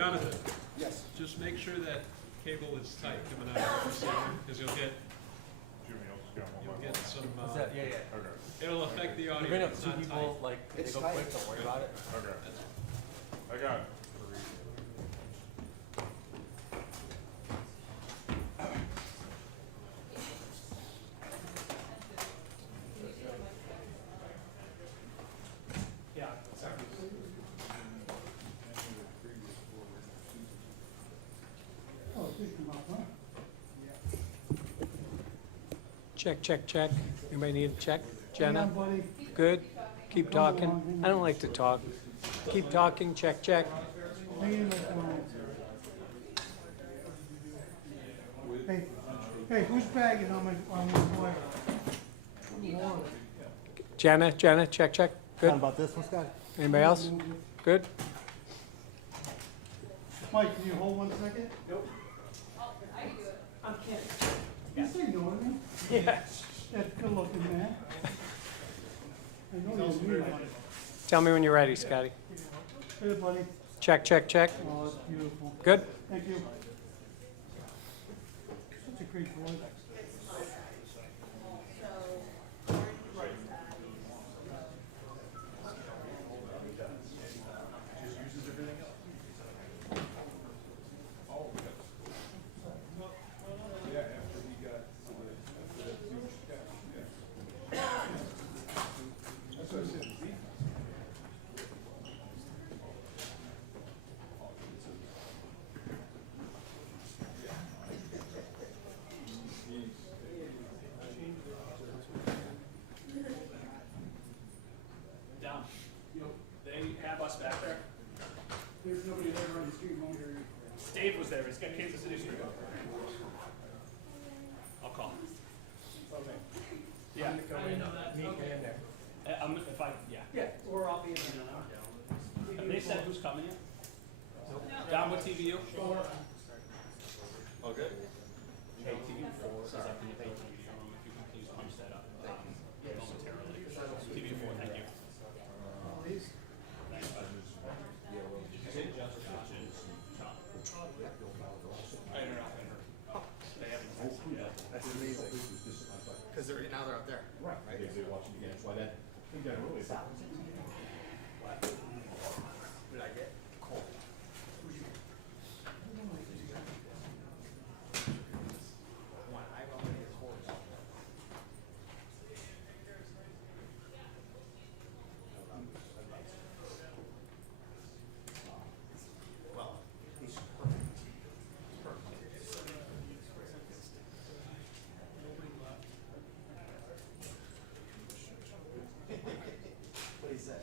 Jonathan, Yes. just make sure that cable is tight coming out of the receiver, because you'll get some, Is that, yeah, yeah. Okay. it'll affect the audio. You're gonna have It's two not people, tight. like, they It's go tight. quick, don't worry about it. Okay. That's- I got it. Yeah. Check, check, check. Anybody need a check? Hang Jenna? on, buddy. Good? Keep talking. I don't like to talk. Keep talking, check, check. Hang in there, Hey, hey, whose bag is on my boy? Jenna, Jenna, check, check. Good? about this one, Scott? Anybody else? Good? Mike, can you hold 1 second? Nope. I'm kidding. You say no to me? Yeah. That good looking man. I know you're weird. Tell me when you're ready, Scotty. Hey, buddy. Check, check, check. Oh, that's beautiful. Good? Thank you. Such a great boy. Down. They have us back there. There's nobody there on the street longer. Dave was there. He's got Kansas City Street. I'll call. Okay. Yeah. If I, yeah. Yeah, or I'll be in there. Have they said who's coming yet? Don, what TV you? All good? Hey, TV 4 says I can pay TV. If you can please punch that up momentarily. TV 4, thank you. Thanks, bud. I interrupted her. They haven't. That's amazing. Because now they're up there. Right. They're watching again. Why that? I think that really. What did I get? Cold. One eyeball in his horse. Well, he's perfect. He's perfect. What do you say?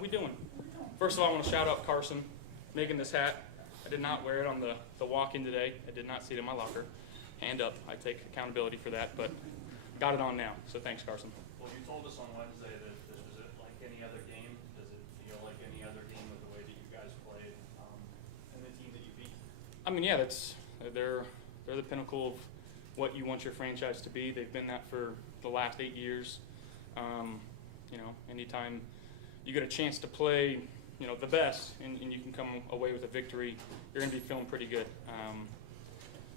we doing? First of all, I want to shout out Carson making this hat. I did not wear it on the walk-in today. I did not see it in my locker. Hand up. I take accountability for that, but got it on now. So thanks, Carson. Well, you told us on Wednesday that this was like any other game. Does it feel like any other game with the way that you guys played and the team that you beat? I mean, yeah, they're the pinnacle of what you want your franchise to be. They've been that for the last 8 years. You know, anytime you get a chance to play, you know, the best, and you can come away with a victory, you're going to be feeling pretty good.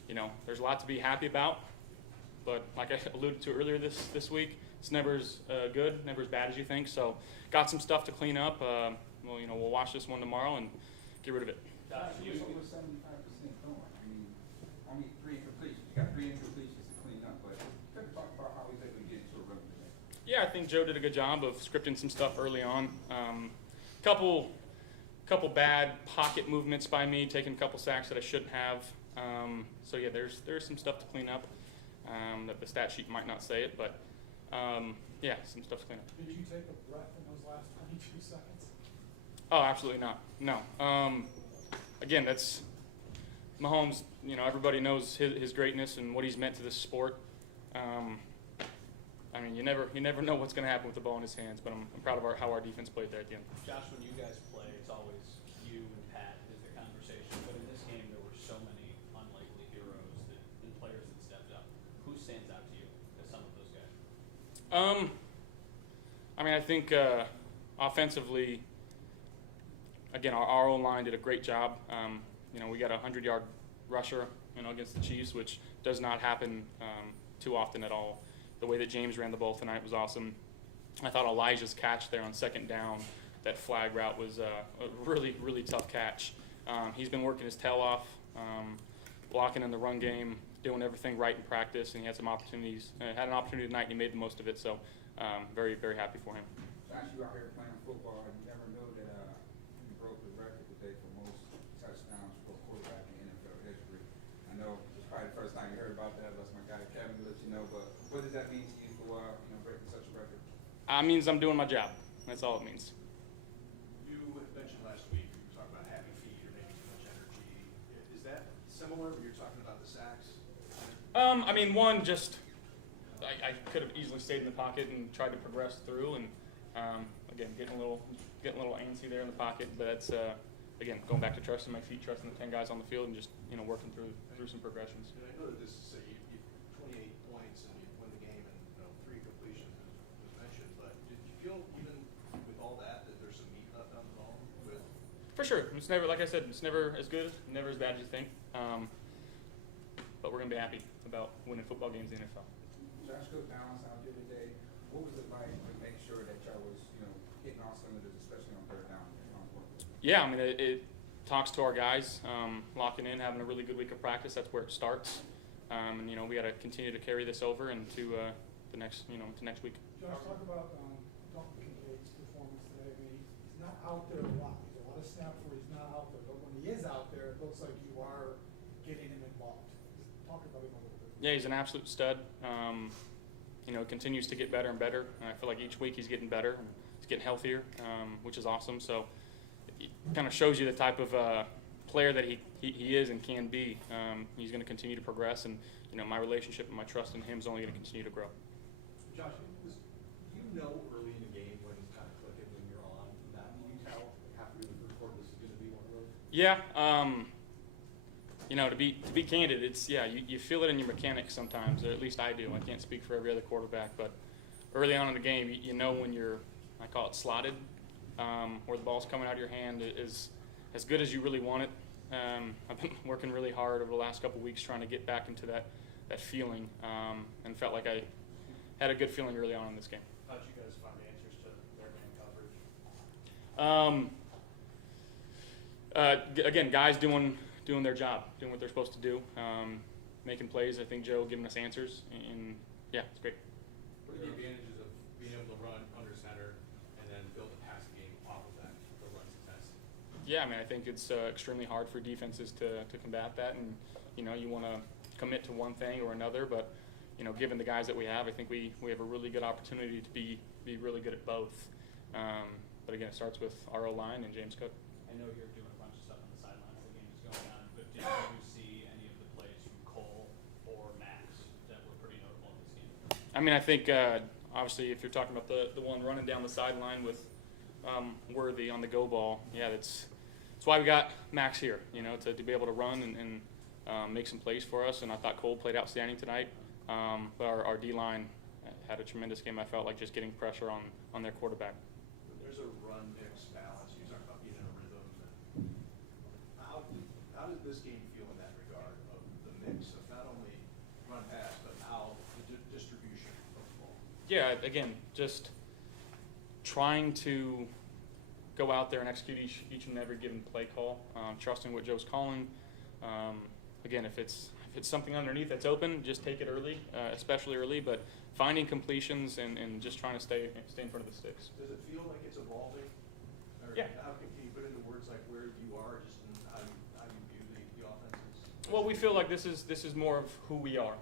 You know, there's a lot to be happy about, but like I alluded to earlier this week, it's never as good, never as bad as you think. So, got some stuff to clean up. Well, you know, we'll watch this one tomorrow and get rid of it. Josh, you over 75% throwing. I mean, 3 incompletions. You got 3 incompletions to clean up, but could you talk about how he's able to get into a rhythm today? Yeah, I think Joe did a good job of scripting some stuff early on. Couple bad pocket movements by me, taking a couple sacks that I shouldn't have. So yeah, there's some stuff to clean up that the stat sheet might not say it, but yeah, some stuff to clean up. Did you take a breath in those last 22 seconds? Oh, absolutely not. No. Again, that's Mahomes. You know, everybody knows his greatness and what he's meant to this sport. I mean, you never know what's going to happen with the ball in his hands, but I'm proud of how our defense played there at the end. Josh, when you guys play, it's always you and Pat is the conversation. But in this game, there were so many unlikely heroes and players that stepped up. Who stands out to you as some of those guys? I mean, I think offensively, again, our O-line did a great job. You know, we got a 100-yard rusher, you know, against the Chiefs, which does not happen too often at all. The way that James ran the ball tonight was awesome. I thought Elijah's catch there on second down, that flag route was a really, really tough catch. He's been working his tail off, blocking in the run game, doing everything right in practice, and he had some opportunities. Had an opportunity tonight, and he made the most of it. So, very, very happy for him. Josh, you out here playing football, and you never know that you broke the record today for most touchdowns for a quarterback in NFL history. I know it's probably the first time you heard about that. That's my guy Kevin to let you know. But what does that mean to you for breaking such a record? It means I'm doing my job. That's all it means. You mentioned last week, you were talking about happy feet or maybe too much energy. Is that similar when you're talking about the sacks? I mean, one, just I could have easily stayed in the pocket and tried to progress through, and again, getting a little antsy there in the pocket. But that's again going back to trusting my feet, trusting the 10 guys on the field, and just working through some progressions. And I know that this is 28 points and you win the game and 3 completions was mentioned, but did you feel even with all that there's some meat left on the bone? For sure, it's never, like I said, it's never as good, never as bad as you think. But we're gonna be happy about winning football games in the NFL. Josh, good balance out there today. What was it like to make sure that y'all was hitting all cylinders, especially on third down? Yeah, I mean, it talks to our guys, locking in, having a really good week of practice. That's where it starts. And we got to continue to carry this over into the next, to next week. Josh, talk about Dalton Kincaid's performance today. I mean, he's not out there a lot. There's a lot of snaps where he's not out there, but when he is out there, it looks like you are getting him involved. Just talk about him a little bit. Yeah, he's an absolute stud. Continues to get better and better. And I feel like each week he's getting better and he's getting healthier, which is awesome. So it kind of shows you the type of player that he is and can be. He's going to continue to progress, and my relationship and my trust in him is only going to continue to grow. Josh, do you know early in the game when it's kind of clicking, when you're on, that you tell halfway through the first quarter this is going to be one of those? Yeah. To be candid, it's you feel it in your mechanics sometimes, or at least I do. I can't speak for every other quarterback, but early on in the game, you know when you're, I call it slotted, where the ball's coming out of your hand is as good as you really want it. I've been working really hard over the last couple of weeks trying to get back into that feeling, and felt like I had a good feeling early on in this game. How did you guys find the answers to their man coverage? Again, guys doing their job, doing what they're supposed to do, making plays. I think Joe giving us answers, and yeah, it's great. What are the advantages of being able to run under center and then build a passing game off of that, the run success? Yeah, I mean, I think it's extremely hard for defenses to combat that, and you want to commit to one thing or another, but given the guys that we have, I think we have a really good opportunity to be really good at both. but again, it starts with our O-line and James Cook. I know you're doing a bunch of stuff on the sidelines as the game is going on, but did you see any of the plays from Cole or Max that were pretty notable in this game? I mean, I think obviously if you're talking about the one running down the sideline with Worthy on the go ball, yeah, that's why we got Max here, you know, to be able to run and make some plays for us. And I thought Cole played outstanding tonight, but our D-line had a tremendous game. I felt like just getting pressure on their quarterback. There's a run mix balance. You talk about being in a rhythm. How did this game feel in that regard of the mix of not only run pass but how the distribution of the ball? Yeah, again, just trying to go out there and execute each and every given play call, trusting what Joe's calling. Again, if it's something underneath that's open, just take it early, especially early. But finding completions and just trying to stay in front of the sticks. Does it feel like it's evolving? Or Yeah. How can you put into words like where you are, just in how you view the offenses? Well, we feel like this is more of who we are.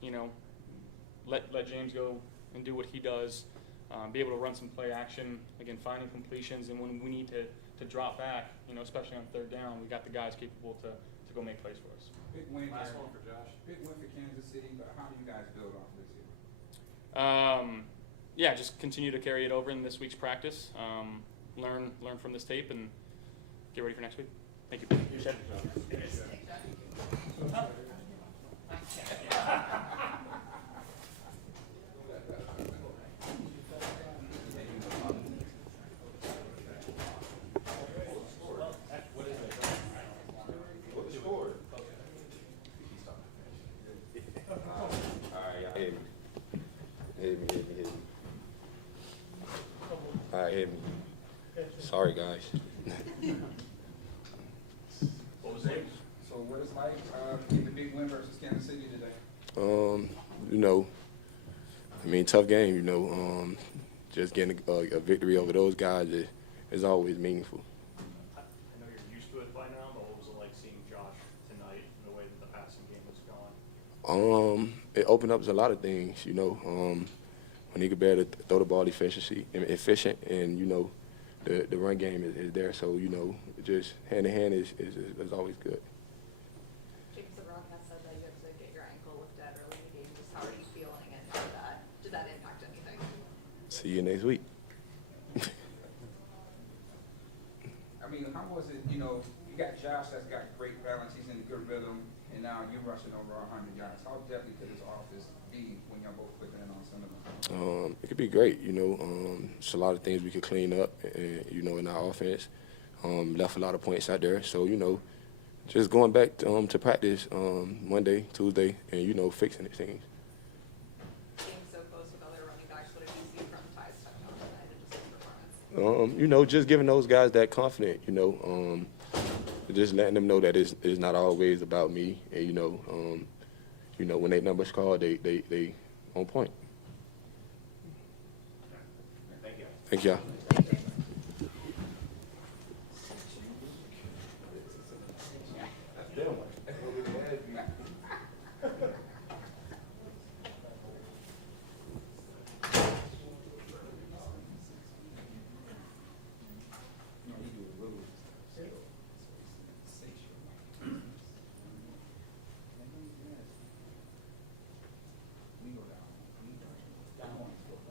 You know, let James go and do what he does. Be able to run some play action. Again, finding completions, and when we need to drop back, you know, especially on third down, we got the guys capable to go make plays for us. Big win. Last one for Josh. Big win for Kansas City, but how do you guys build off this year? Yeah, just continue to carry it over in this week's practice. Learn from this tape and get ready for next week. Thank you. All right, hit me. Sorry, guys. What was it? So what is like getting the big win versus Kansas City today? You know, I mean, tough game. You know, just getting a victory over those guys is always meaningful. I know you're used to it by now, but what was it like seeing Josh tonight and the way that the passing game was going? It opened up a lot of things. You know, when he could be able to throw the ball efficient, and you know, the run game is there. So you know, just hand in hand is always good. James, the broadcast said that you had to get your ankle looked at early in the game. Just how are you feeling, and how did that impact anything? See you next week. I mean, how was it, you know, you got Josh that's got great balance, he's in a good rhythm, and now you're rushing over 100 yards. How deadly could his offense be when y'all both put in on some of them? It could be great, you know. There's a lot of things we could clean up, and, you know, in our offense. Left a lot of points out there. So, you know, just going back to practice Monday, Tuesday, and, you know, fixing the things. Being so close with other running backs, what did you see from Ty's touchdown tonight and just his performance? You know, just giving those guys that confidence, you know, just letting them know that it's not always about me. And, you know, when they numbers call, they on point. Thank you. Thank y'all.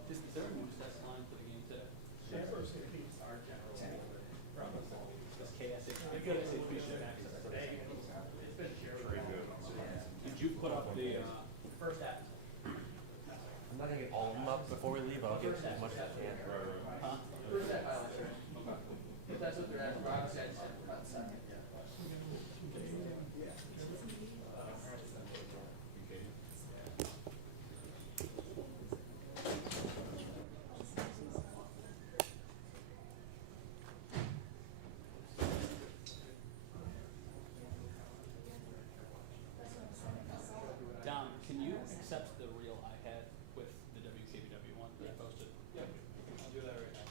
Is there a news desk line for the game today? Our general. Does KSHP should access today? It's been shared. Did you put up the first act? I'm not gonna get all of them up before we leave. I'll get as much as I can. Huh? First that violation. If that's what they're asking, Rob said about second. Dom, can you accept the reel I had with the WKBW one that I posted? Yep. I'll do that right now.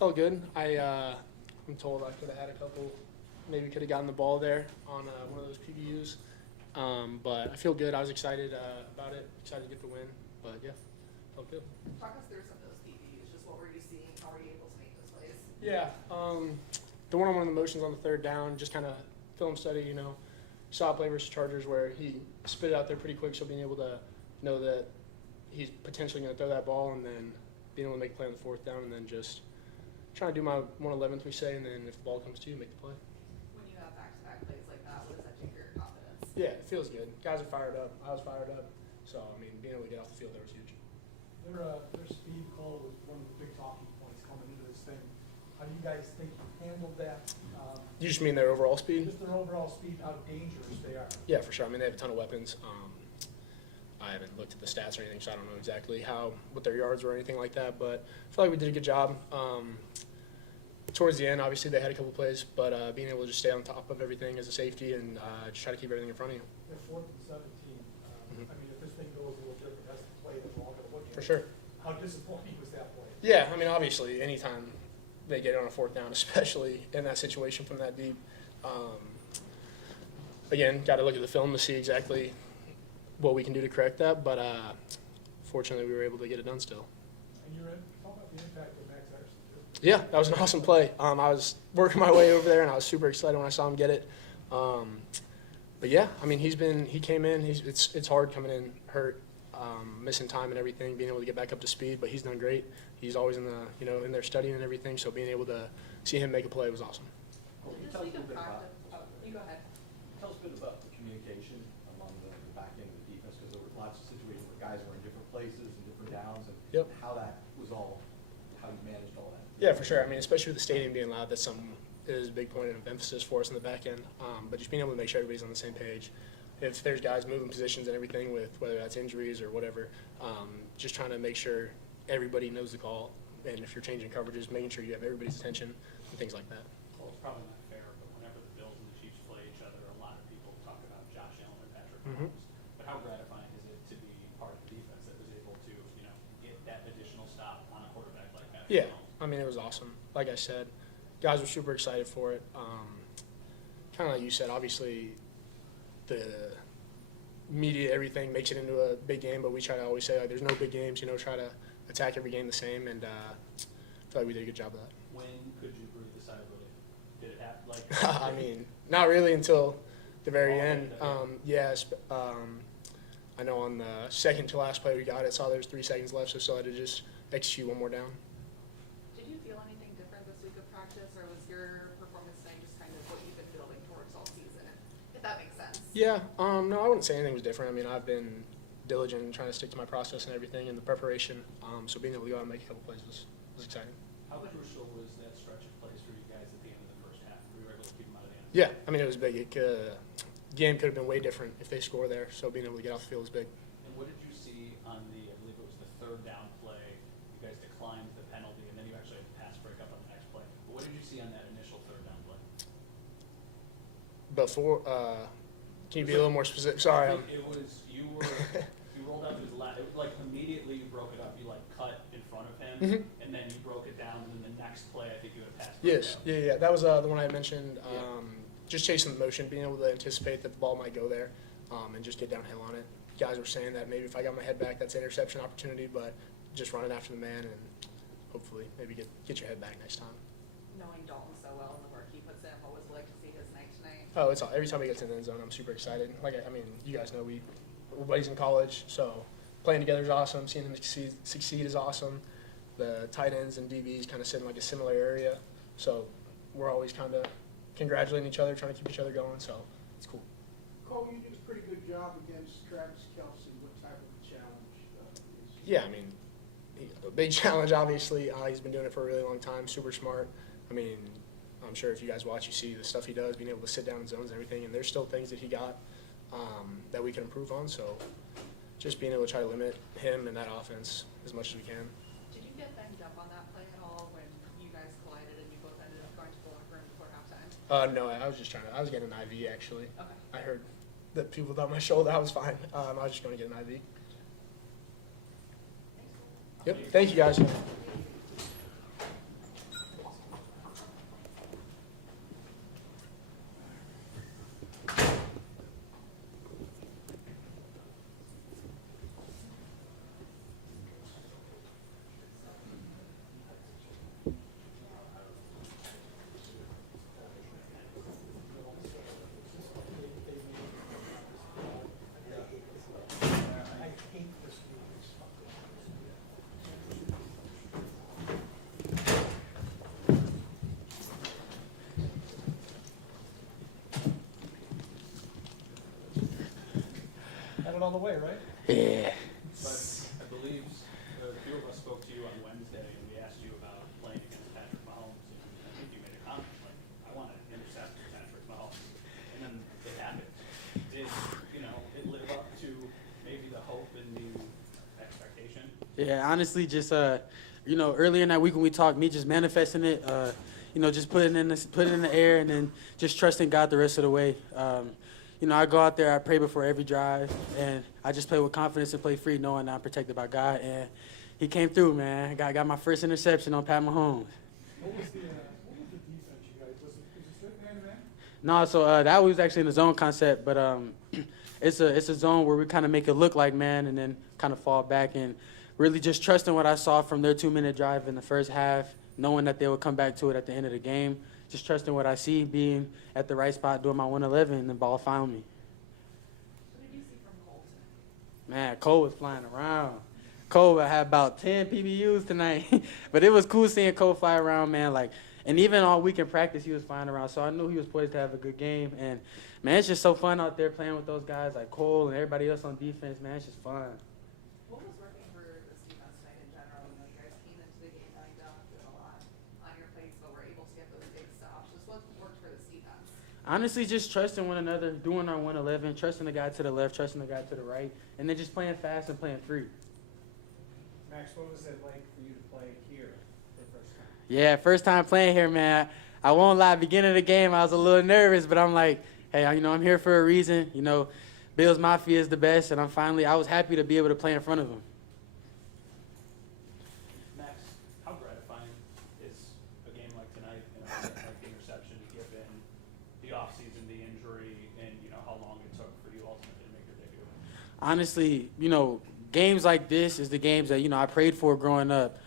felt good. I'm told I could have had a couple, maybe could have gotten the ball there on one of those PBUs. But I feel good. I was excited about it, excited to get the win. But yeah, felt good. Talk us through some of those PBUs. Just what were you seeing? How were you able to make those plays? Yeah, the one-on-one of the motions on the third down, just kind of film study, you know, saw play versus Chargers where he spit it out there pretty quick, so being able to know that he's potentially going to throw that ball and then being able to make a play on the fourth down and then just trying to do my 111th we say, and then if the ball comes to you, make the play. When you have back-to-back plays like that, what does that do for your confidence? Yeah, it feels good. Guys are fired up. I was fired up. So, I mean, being able to get off the field there was huge. Their speed call was one of the big talking points coming into this thing. How do you guys think you handled that? You just mean their overall speed? Just their overall speed, how dangerous they are. Yeah, for sure. I mean, they have a ton of weapons. I haven't looked at the stats or anything, so I don't know exactly what their yards were or anything like that. But I feel like we did a good job. Towards the end, obviously, they had a couple plays, but being able to just stay on top of everything as a safety and just try to keep everything in front of you. They're 4th and 17. I mean, if this thing goes a little different, that's the play that we're all going to look at. For sure. How disappointing was that play? Yeah, I mean, obviously, anytime they get it on a fourth down, especially in that situation from that deep, again, got to look at the film to see exactly what we can do to correct that. But fortunately, we were able to get it done still. And talk about the impact of Max Erson. Yeah, that was an awesome play. I was working my way over there, and I was super excited when I saw him get it. But yeah, I mean, he came in. It's hard coming in hurt, missing time and everything, being able to get back up to speed. But he's done great. He's always in there studying and everything. So being able to see him make a play was awesome. Did you speak of practice? Oh, you go ahead. Tell us a bit about the communication among the back end of the defense, because there were lots of situations where guys were in different places and different downs, and how that was how you managed all that. Yeah, for sure. I mean, especially with the stadium being loud, that's something that is a big point of emphasis for us in the back end. But just being able to make sure everybody's on the same page. If there's guys moving positions and everything, with whether that's injuries or whatever, just trying to make sure everybody knows the call. And if you're changing coverages, making sure you have everybody's attention and things like that. Well, it's probably not fair, but whenever the Bills and the Chiefs play each other, a lot of people talk about Josh Allen and Patrick Mahomes. But how gratifying is it to be part of the defense that was able to, get that additional stop on a quarterback like Patrick Yeah, Mahomes? I mean, it was awesome. Like I said, guys were super excited for it. Kind of like you said, obviously the media, everything makes it into a big game, but we try to always say, like, there's no big games, try to attack every game the same, and I feel like we did a good job of that. When could you breathe a sigh of relief? Did it happen? I mean, not really until the very end. I know on the second to last play we got it, saw there was 3 seconds left, so still had to just execute one more down. Did you feel anything different this week of practice, or was your performance tonight just kind of what you've been building towards all season, if that makes sense? Yeah, no, I wouldn't say anything was different. I mean, I've been diligent in trying to stick to my process and everything and the preparation, so being able to go out and make a couple plays was exciting. How crucial was that stretch of plays for you guys at the end of the first half? We were able to keep them out of the end. Yeah, I mean, it was big. Game could have been way different if they score there, so being able to get off the field is big. And what did you see on I believe it was the third down play? You guys declined the penalty, and then you actually had the pass break up on the next play. But what did you see on that initial third down play? Before, can you be a little more specific? Sorry. It was, you rolled out to his left. It was like immediately you broke it up. You cut in front of him, and then you broke it down, and then the next play, I think you had a pass break. Yes, yeah. That was the one I mentioned. Just chasing the motion, being able to anticipate that the ball might go there, and just get downhill on it. Guys were saying that maybe if I got my head back, that's an interception opportunity, but just running after the man and hopefully maybe get your head back next time. Knowing Dalton so well and the work he puts in, what was it like to see his night tonight? Oh, it's all, every time he gets in the end zone, I'm super excited. I mean, you guys know we're buddies in college, so playing together is awesome. Seeing him succeed is awesome. The tight ends and DBs kind of sit in a similar area, so we're always kind of congratulating each other, trying to keep each other going, so it's cool. Cole, you did a pretty good job against Travis Kelce. What type of challenge is he? Yeah, I mean, a big challenge, obviously. He's been doing it for a really long time, super smart. I mean, I'm sure if you guys watch, you see the stuff he does, being able to sit down in zones and everything, and there's still things that he got that we can improve on, so just being able to try to limit him and that offense as much as we can. Did you get banged up on that play at all when you guys collided and you both ended up going to the locker room before halftime? No, I was getting an IV, actually. Okay. I heard that people thought my shoulder, I was fine. I was just going to get an IV. Yep, thank you guys. all the way, right? Yeah. But I believe a few of us spoke to you on Wednesday, and we asked you about playing against Patrick Mahomes, and I think you made a comment like, "I want to intercept Patrick Mahomes," and then it happened. Did it live up to maybe the hope and the expectation? Yeah, honestly, just earlier in that week when we talked, me just manifesting it, just putting it in the air, and then just trusting God the rest of the way. I go out there, I pray before every drive, and I just play with confidence and play free, knowing I'm protected by God. And He came through, man. Got my first interception on Pat Mahomes. What was the defense you guys? Was it straight man-to-man? No, so that was actually in the zone concept, but it's a zone where we kind of make it look like man, and then kind of fall back, and really just trusting what I saw from their 2-minute drive in the first half, knowing that they would come back to it at the end of the game. Just trusting what I see, being at the right spot, doing my 111, and the ball found me. What did you see from Cole tonight? Man, Cole was flying around. Cole had about 10 PBUs tonight, but it was cool seeing Cole fly around, man. And even all week in practice, he was flying around, so I knew he was poised to have a good game. And man, it's just so fun out there playing with those guys like Cole and everybody else on defense. Man, it's just fun. What was working for this defense tonight in general? You guys came into the game knowing you don't have a lot on your plates, but were able to get those big stops. Just what worked for this defense? Honestly, just trusting one another, doing our 111, trusting the guy to the left, trusting the guy to the right, and then just playing fast and playing free. Max, what was it like for you to play here for the first time? Yeah, first time playing here, man. I won't lie, beginning of the game, I was a little nervous, but I'm like, hey, I'm here for a reason. Bills Mafia is the best, and I was happy to be able to play in front of them. Max, how gratifying is a game like tonight, like the interception given, the offseason, the injury, and how long it took for you ultimately to make your debut? Honestly, games like this is the games that, I prayed for growing up.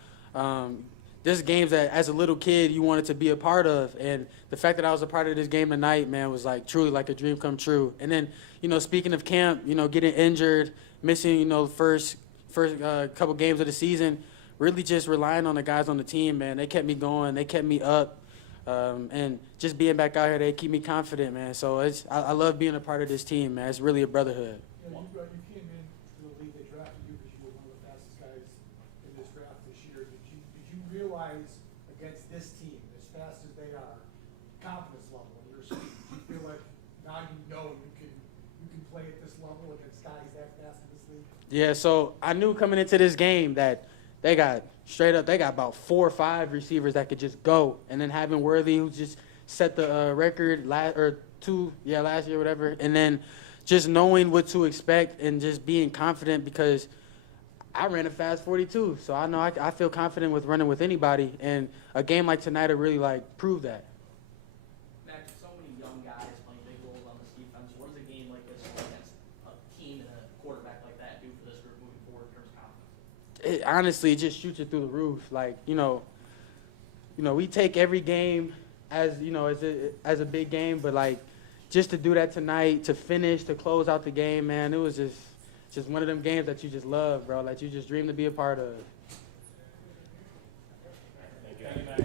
This games that as a little kid you wanted to be a part of, and the fact that I was a part of this game tonight, man, was truly like a dream come true. And then, speaking of camp, getting injured, missing, first couple games of the season, really just relying on the guys on the team, man. They kept me going, they kept me up, and just being back out here, they keep me confident, man. So I love being a part of this team, man. It's really a brotherhood. You came in to the league, they drafted you because you were one of the fastest guys in this draft this year. Did you realize against this team, as fast as they are, confidence level and your speed? Do you feel like now you can play at this level against guys that fast in this league? Yeah, so I knew coming into this game that they got about 4 or 5 receivers that could just go, and then having Worthy, who just set the record last year, whatever, and then just knowing what to expect and just being confident, because I ran a fast 42, so I know I feel confident with running with anybody, and a game like tonight will really prove that. Max, so many young guys playing big roles on this defense. What does a game like this against a team and a quarterback like that do for this group moving forward in terms of confidence? Honestly, it just shoots you through the roof. We take every game as a big game, but just to do that tonight, to finish, to close out the game, man, it was just one of them games that you just love, bro, that you just dream to be a part of. Thank you, Max.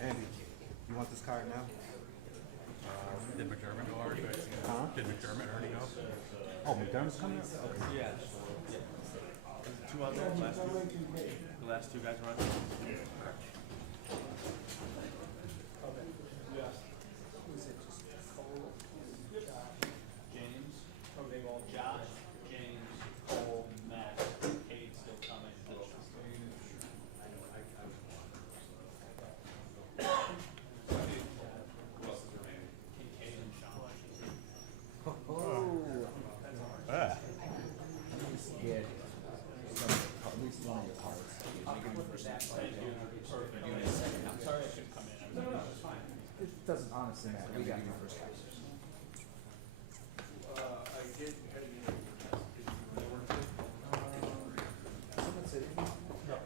Andy, you want this card now? Did McDermott go already? Huh? Did McDermott already go? Oh, McDermott's coming up? Okay. Yeah. Two out there, the last two guys were on there? James, Josh, James, Cole, Max, Cade's still coming. Cade and Sean. Thank you. Perfect. I'm sorry I couldn't come in. It's fine. It doesn't honestly matter. We got you first. I did head in. Someone said, no.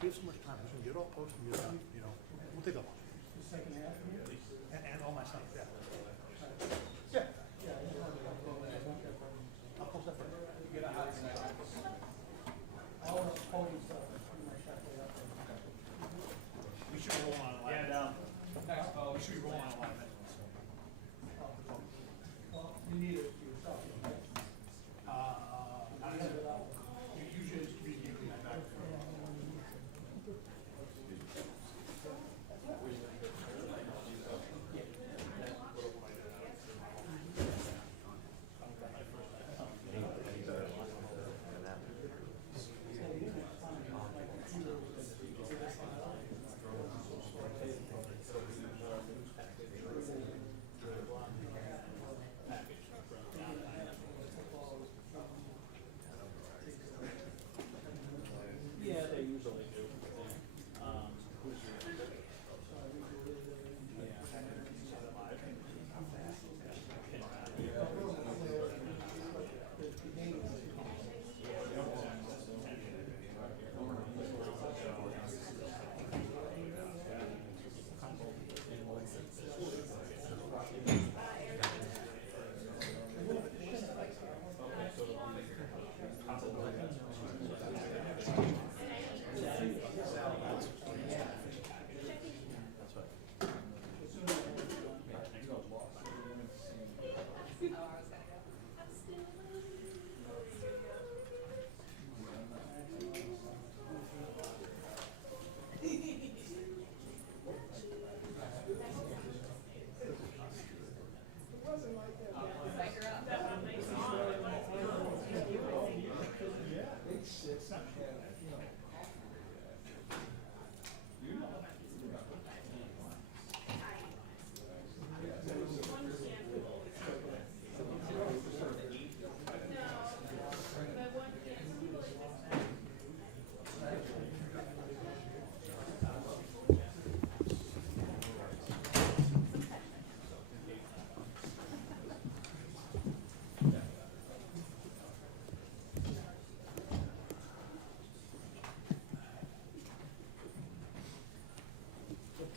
We have so much time. We're gonna get it all posted, get it done, you know, we'll take that long. The second half? And all my stuff, yeah. Yeah. I'll post that first. I'll post stuff. We should roll on a live. We should be rolling on a live. Well, you need it for yourself, right? You should just communicate with that back. Yeah, they usually do.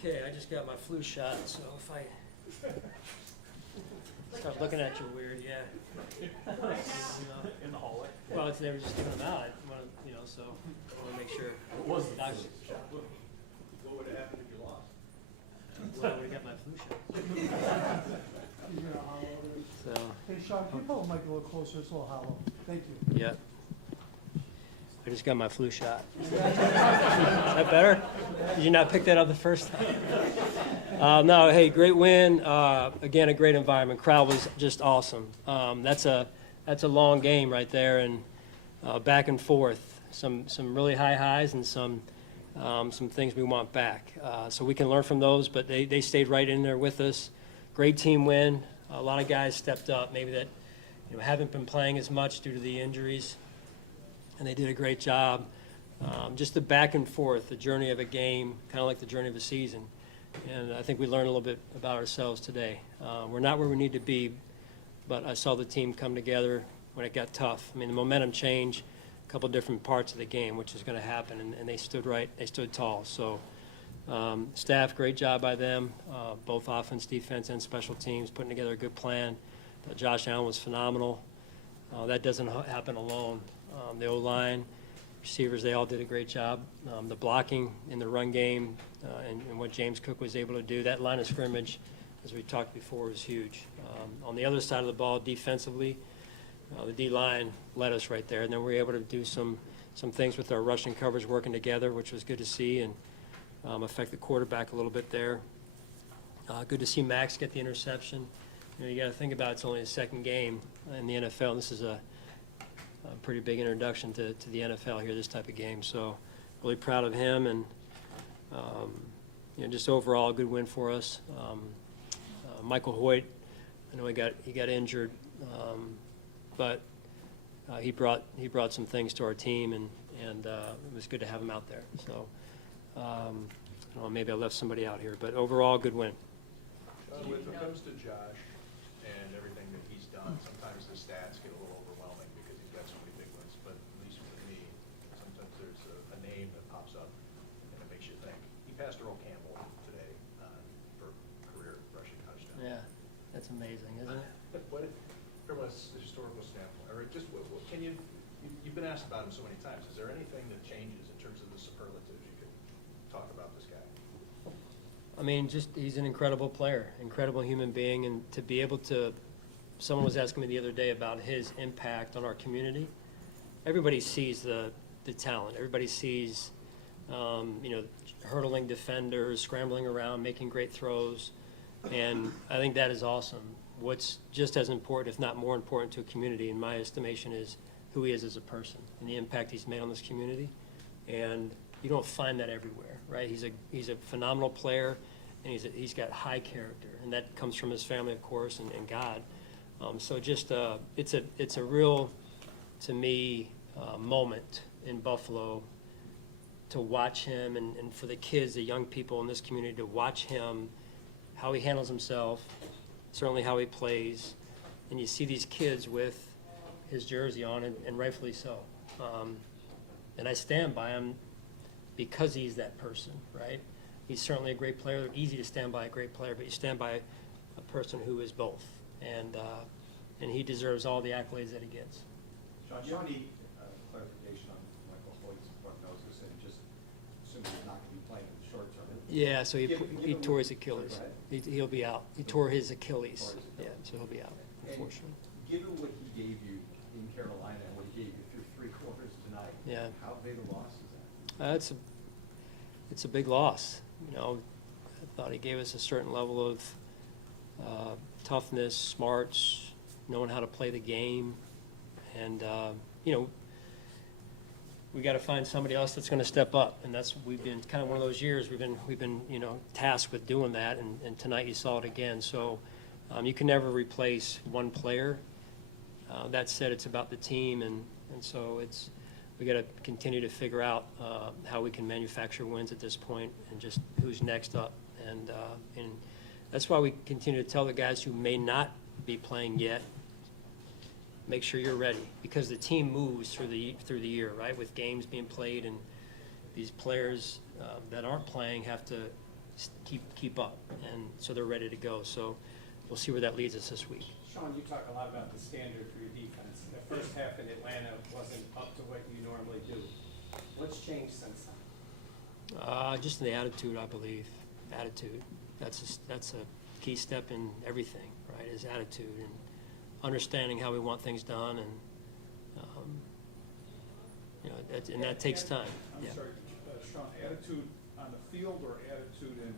Okay, I just got my flu shot, so if I start looking at you weird, yeah. In the hallway. Well, they were just giving them out. I want to, so I want to make sure. What was the Doctor- What would have happened if you lost? Well, we got my flu shot. So, Hey, Sean, can you pull the mic a little closer? It's a little hollow. Thank you. yeah. I just got my flu shot. Is that better? Did you not pick that up the first time? No, hey, great win. Again, a great environment. Crowd was just awesome. That's a long game right there, and back and forth. Some really high highs and some things we want back. So we can learn from those, but they stayed right in there with us. Great team win. A lot of guys stepped up, maybe that haven't been playing as much due to the injuries, and they did a great job. Just the back and forth, the journey of a game, kind of like the journey of a season. And I think we learned a little bit about ourselves today. We're not where we need to be, but I saw the team come together when it got tough. I mean, the momentum changed a couple different parts of the game, which is going to happen, and they stood right, they stood tall. So staff, great job by them, both offense, defense, and special teams, putting together a good plan. Josh Allen was phenomenal. That doesn't happen alone. The O-line, receivers, they all did a great job. The blocking in the run game and what James Cook was able to do, that line of scrimmage, as we talked before, was huge. On the other side of the ball, defensively, the D-line led us right there, and then we were able to do some things with our rushing coverage working together, which was good to see, and affect the quarterback a little bit there. Good to see Max get the interception. You got to think about it's only his second game in the NFL, and this is a pretty big introduction to the NFL here, this type of game. So really proud of him, and just overall a good win for us. Michael Hoyt, I know he got injured, but he brought some things to our team, and it was good to have him out there. So I don't know, maybe I left somebody out here, but overall good win. When it comes to Josh and everything that he's done, sometimes the stats get a little overwhelming because he's got so many big ones, but at least for me, sometimes there's a name that pops up. passed Earl Campbell today for career rushing touchdown. Yeah, that's amazing, isn't it? What, from a historical standpoint, or just can you've been asked about him so many times. Is there anything that changes in terms of the superlatives you could talk about this guy? I mean, just he's an incredible player, incredible human being, and to be able to, someone was asking me the other day about his impact on our community. Everybody sees the talent. Everybody sees, hurdling defenders, scrambling around, making great throws, and I think that is awesome. What's just as important, if not more important to a community, in my estimation, is who he is as a person and the impact he's made on this community. And you don't find that everywhere, right? He's a phenomenal player, and he's got high character, and that comes from his family, of course, and God. So just it's a real, to me, moment in Buffalo to watch him, and for the kids, the young people in this community, to watch him, how he handles himself, certainly how he plays, and you see these kids with his jersey on, and rightfully so. And I stand by him because he's that person, right? He's certainly a great player. Easy to stand by a great player, but you stand by a person who is both, and he deserves all the accolades that he gets. John, do you have any clarification on Michael Hoyt's prognosis, and just assuming he's not going to be playing in the short term? Yeah, so he Given tore his what- Achilles. Sorry, go ahead. He'll be out. He tore his Achilles. Tore his Yeah, Achilles. so he'll be out, And unfortunately. given what he gave you in Carolina and what he gave you through 3 quarters tonight, Yeah. how big a loss is that? It's a big loss. I thought he gave us a certain level of toughness, smarts, knowing how to play the game, and we got to find somebody else that's going to step up, and we've been kind of one of those years we've been tasked with doing that, and tonight you saw it again. So you can never replace one player. That said, it's about the team, and so we got to continue to figure out how we can manufacture wins at this point, and just who's next up, and that's why we continue to tell the guys who may not be playing yet, make sure you're ready, because the team moves through the year, right? With games being played, and these players that aren't playing have to keep up, and so they're ready to go. So we'll see where that leads us this week. Sean, you talk a lot about the standard for your defense. The first half in Atlanta wasn't up to what you normally do. What's changed since then? Just in the attitude, I believe. Attitude. That's a key step in everything, right? Is attitude and understanding how we want things done, and that takes time. I'm sorry, Sean, attitude on the field or attitude in,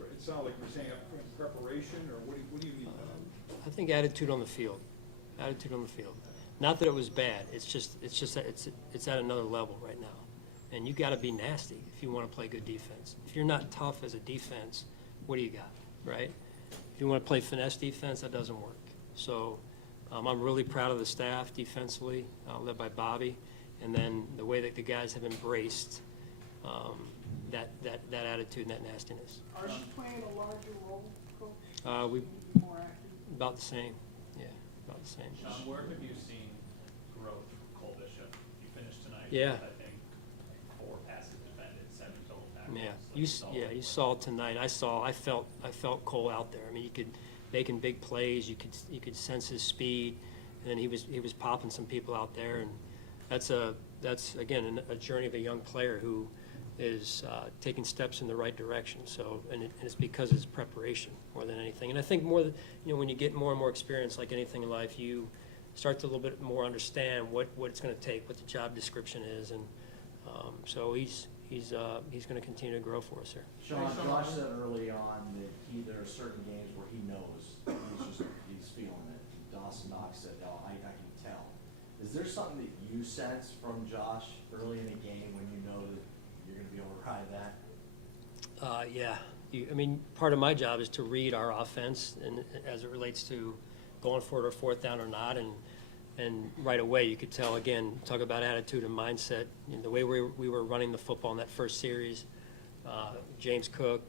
it sounded like you're saying in preparation, or what do you mean by that? I think attitude on the field. Attitude on the field. Not that it was bad. It's just that it's at another level right now. And you got to be nasty if you want to play good defense. If you're not tough as a defense, what do you got, right? If you want to play finesse defense, that doesn't work. So I'm really proud of the staff defensively, led by Bobby, and then the way that the guys have embraced that attitude and that nastiness. Are you playing a larger role, Coach? We More active? about the same. Yeah, about the same. Sean, where have you seen growth from Cole Bishop? You finished tonight Yeah. with, I think, 4 passes defended, 7 total tackles. Yeah, you saw it tonight. I felt Cole out there. I mean, you could making big plays. You could sense his speed, and then he was popping some people out there, and that's again a journey of a young player who is taking steps in the right direction. So, and it's because of his preparation more than anything. And I think when you get more and more experience, like anything in life, you start to a little bit more understand what it's going to take, what the job description is, and so he's going to continue to grow for us here. Sean, Josh said early on that there are certain games where he knows he's feeling it. Dawson Knox said, "No, I can tell." Is there something that you sense from Josh early in a game when you know that you're going to be able to ride that? Yeah. I mean, part of my job is to read our offense, and as it relates to going for it or 4th down or not, and right away you could tell. Again, talk about attitude and mindset. The way we were running the football in that first series, James Cook,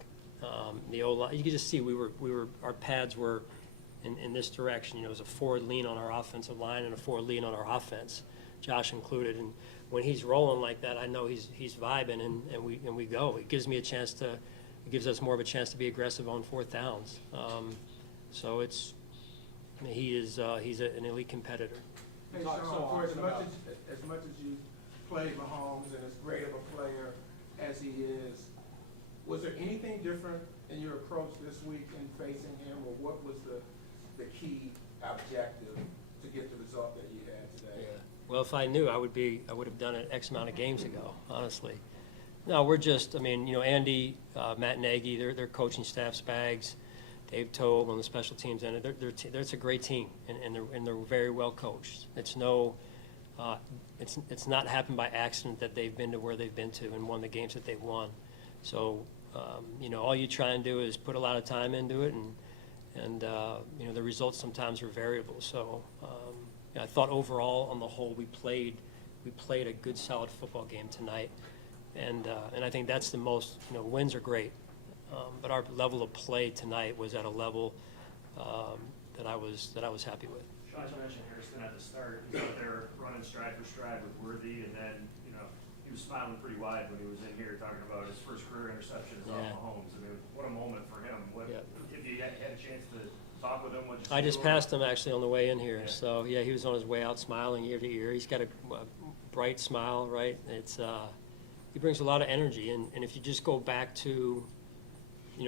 the O-line, you could just see our pads were in this direction. It was a forward lean on our offensive line and a forward lean on our offense. Josh included. And when he's rolling like that, I know he's vibing, and we go. It gives me a chance to, it gives us more of a chance to be aggressive on fourth downs. So it's, he's an elite competitor. Hey, Sean, for as much as you played Mahomes and as great of a player as he is, was there anything different in your approach this week in facing him, or what was the key objective to get the result that you had today? Yeah. Well, if I knew, I would have done it X amount of games ago, honestly. No, we're just, I mean, Andy, Matt Nagy, their coaching staff, Spags, Dave Tobe on the special teams end. It's a great team, and they're very well coached. It's not happened by accident that they've been to where they've been to and won the games that they've won. So, all you try and do is put a lot of time into it, and the results sometimes are variable. So, I thought overall, on the whole, we played a good, solid football game tonight, and I think that's the most. Wins are great. But our level of play tonight was at a level that I was happy with. Sean, you mentioned Harrison at the start. He's out there running stride for stride with Worthy, and then he was smiling pretty wide when he was in here talking about his first career interception is off Mahomes. I mean, what a moment for him. If you had a chance to talk with him, I just passed him actually on the way in here. Yeah. So yeah, he was on his way out, smiling ear to ear. He's got a bright smile, right? It's he brings a lot of energy, and if you just go back to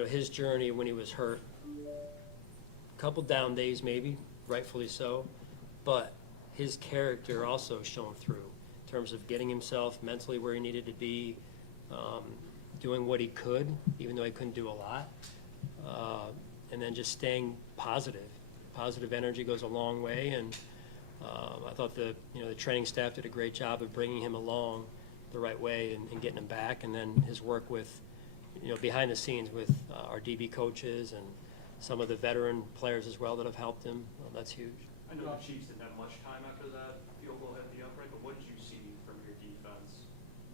his journey when he was hurt, a couple down days maybe, rightfully so, but his character also shone through in terms of getting himself mentally where he needed to be, doing what he could, even though he couldn't do a lot, and then just staying positive. Positive energy goes a long way, and I thought the training staff did a great job of bringing him along the right way and getting him back, and then his work with behind the scenes with our DB coaches and some of the veteran players as well that have helped him. Well, that's huge. I know the Chiefs didn't have much time after that field goal hit the upright, but what did you see from your defense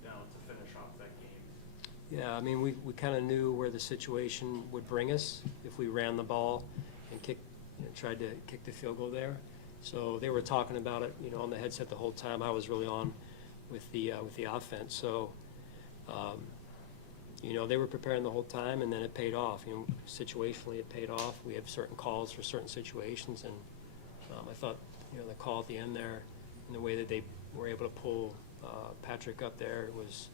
down to finish off that game? Yeah, I mean, we kind of knew where the situation would bring us if we ran the ball and tried to kick the field goal there. So they were talking about it, on the headset the whole time. I was really on with the offense. So. They were preparing the whole time, and then it paid off. Situationally, it paid off. We have certain calls for certain situations, and I thought, the call at the end there, and the way that they were able to pull Patrick up there was,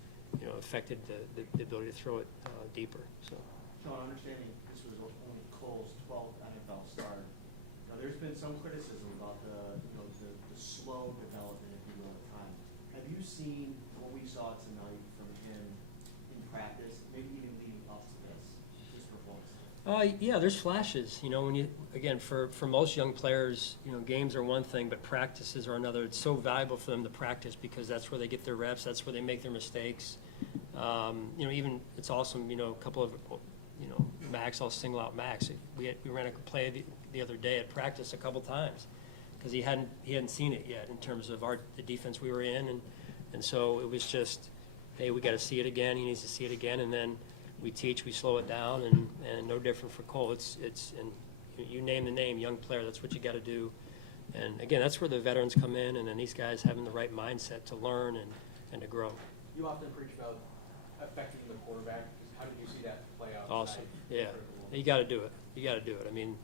affected the ability to throw it deeper. So. Sean, understanding this was only Cole's 12th NFL start, there's been some criticism about the slow development, if you will, at time. Have you seen what we saw tonight from him in practice, maybe even leading up to this performance? Yeah, there's flashes. When you for most young players, games are one thing, but practices are another. It's so valuable for them to practice because that's where they get their reps. That's where they make their mistakes. Even it's awesome. A couple of Max. I'll single out Max. We ran a play the other day at practice a couple times because he hadn't seen it yet in terms of the defense we were in, and so it was just. Hey, we got to see it again. He needs to see it again, and then we teach, we slow it down, and no different for Cole. It's and you name the name, young player. That's what you got to do, and again, that's where the veterans come in, and then these guys having the right mindset to learn and to grow. You often preach about affecting the quarterback. How did you see that play out? Awesome, tonight? Yeah. You got to do it. You got to do it. I mean,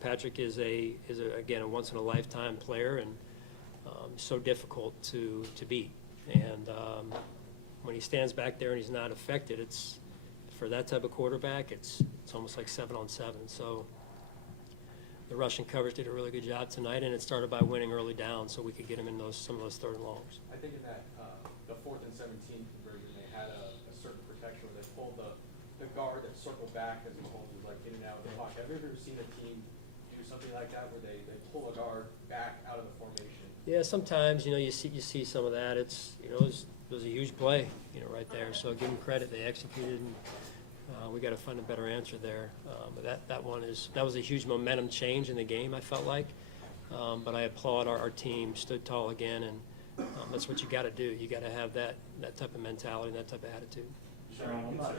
Patrick is again a once in a lifetime player, and so difficult to beat. And when he stands back there and he's not affected, it's for that type of quarterback. It's almost like 7-on-7. So the Russian coverage did a really good job tonight, and it started by winning early down, so we could get him in some of those third and longs. I think in that the 4th and 17 conversion, they had a certain protection where they pulled the guard that circled back as Mahomes was like in and out of the pocket. Have you ever seen a team do something like that where they pull a guard back out of the formation? Yeah, sometimes you see some of that. It's it was a huge play, right there. So give them credit; they executed, and we got to find a better answer there. But that was a huge momentum change in the game. I felt like, but I applaud our team stood tall again, and that's what you got to do. You got to have that type of mentality, that type of attitude. Sure, I'm not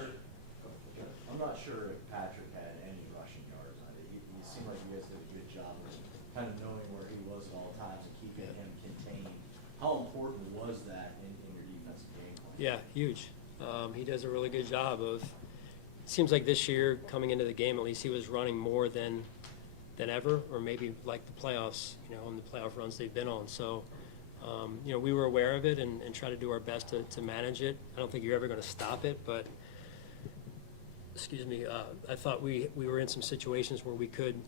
sure if Patrick had any rushing yards on it. He seemed like you guys did a good job of kind of knowing where he was at all times and keeping him How important was that in your defensive game plan? Yeah, huge. He does a really good job of, it seems like this year, coming into the game, at least he was running more than ever, or maybe like the playoffs, in the playoff runs they've been on. So, we were aware of it and try to do our best to manage it. I don't think you're ever going to stop it, but, I thought we were in some situations where we could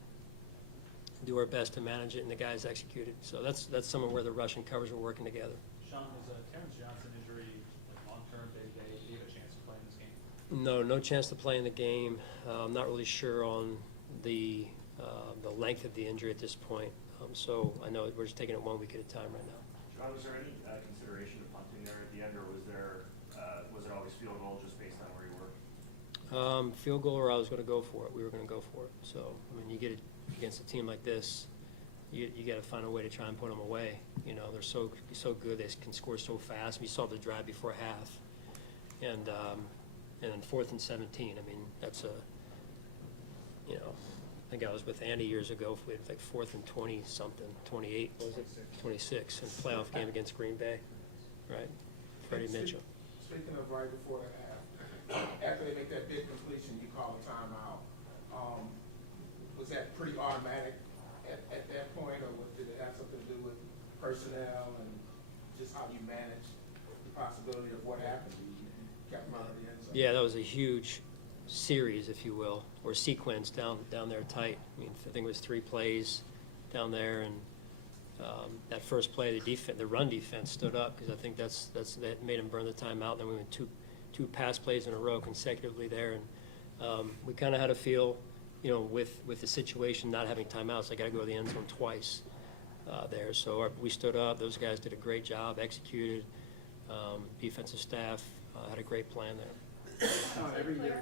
do our best to manage it, and the guys executed. So that's some of where the rush and covers were working together. Sean, was Terrence Johnson injury long-term, day-to-day? Did he have a chance to play in this game? No chance to play in the game. I'm not really sure on the length of the injury at this point. So I know we're just taking it 1 week at a time right now. John, was there any consideration of punting there at the end, or was it always field goal just based on where you were? Field goal, or I was going to go for it. We were going to go for it. So, you get it against a team like this, you got to find a way to try and put them away. They're so good. They can score so fast. We saw the drive before half. And then 4th and 17. That's I think I was with Andy years ago. We had like 4th and 20-something, 28, what was it? 26 in playoff game against Green Bay, right? Freddie Mitchell. Speaking of right before the half, after they make that big completion, you call a timeout. Was that pretty automatic at that point, or did it have something to do with personnel and just how you manage the possibility of what happened? You kept them out of the end zone. Yeah, that was a huge series, if you will, or sequence down there tight. I think it was 3 plays down there, and that first play, the run defense stood up because I think that made him burn the timeout. And then we went two pass plays in a row consecutively there, and we kind of had a feel, with the situation not having timeouts, I got to go to the end zone twice there. So we stood up. Those guys did a great job, executed. Defensive staff had a great plan there. Every year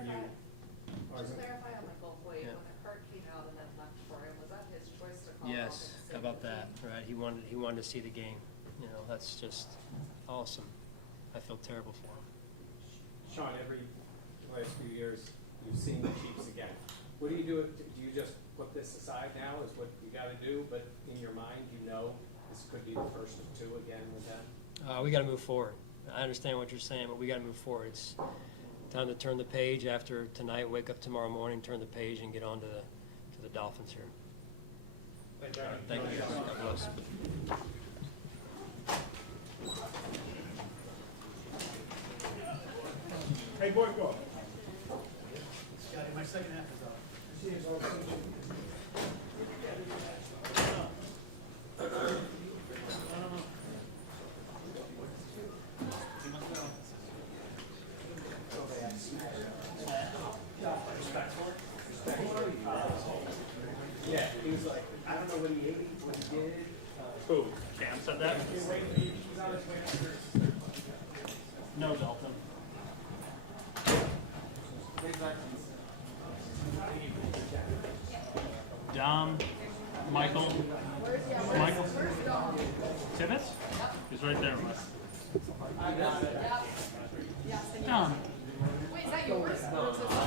Just clarify on Michael Hoyt, Yeah. when the card came out and then left for him, was that his choice to call? Yes, how about that, right? He wanted to see the game. That's just awesome. I feel terrible for him. Sean, every last few years, you've seen the Chiefs again. What do you do? Do you just put this aside now is what you got to do, but in your mind, this could be the first of 2 again with them? We got to move forward. I understand what you're saying, but we got to move forward. It's time to turn the page after tonight, wake up tomorrow morning, turn the page, and get on to the Dolphins here. Thank you. God bless. Hey, boy, go. Scotty, my second half is up. Yeah, he was like, I don't know what he ate, what he did. Who? Cam said that? He was on his way upstairs. No, Dalton. Dom, Michael, Tibbetts? He's right there, Wes. Dom. Wait, is that yours? Or is it-